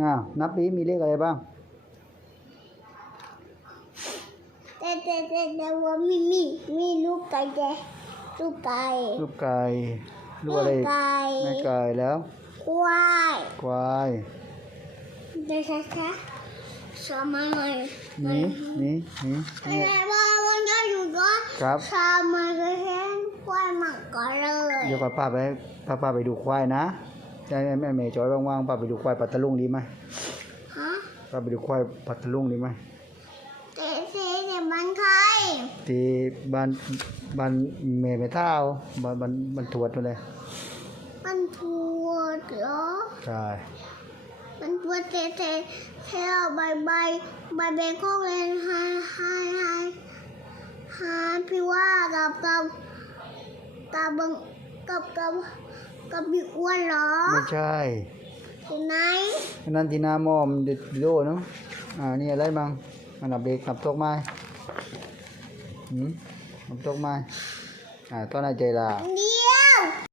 อ้าวนับดิมีเลขอะไรบ้าง แต่แต่แต่แต่ว่ามีมีมีลูกไก่แดงลูกไก่ลูกไก่ลูกอะไรอีกไก่แม่ไก่แล้วควายควายเดี๋ยวช้าช้าสมัยใหม่นี่นี่นี่แม่นี่บอกว่าจะอยู่ก็ครับสมัยก็เห็นควายมากก็เลยเดี๋ยวก่อนป้าไปป้าป้าไปดูควายนะ ได้แม่แม่แม่จอยว่างๆป้าไปดูควายปัตตะลุงดีไหมฮะป้าไปดูควายปัตตะลุงดีไหมแต่เสียเนี่ยมันใครที่บ้านบ้านเมย์ไม่เท่าบ้านบ้านบ้านทวดนั่นเลยมันทัวร์เหรอใช่มันทัวร์เตะเตะเที่ยวใบใบใบใบก็เล่นให้ให้ให้ให้พี่ว่ากับกับกับบัง กับกับกับบิ๊กอ้วนเหรอไม่ใช่ที่ไหนอันนั้นที่หน้ามอมเดดโดเนาะอ่านี่อะไรบ้างอันนับเบรกนับตกไม้หืมนับตกไม้อ่าตอนไหนใจลานี่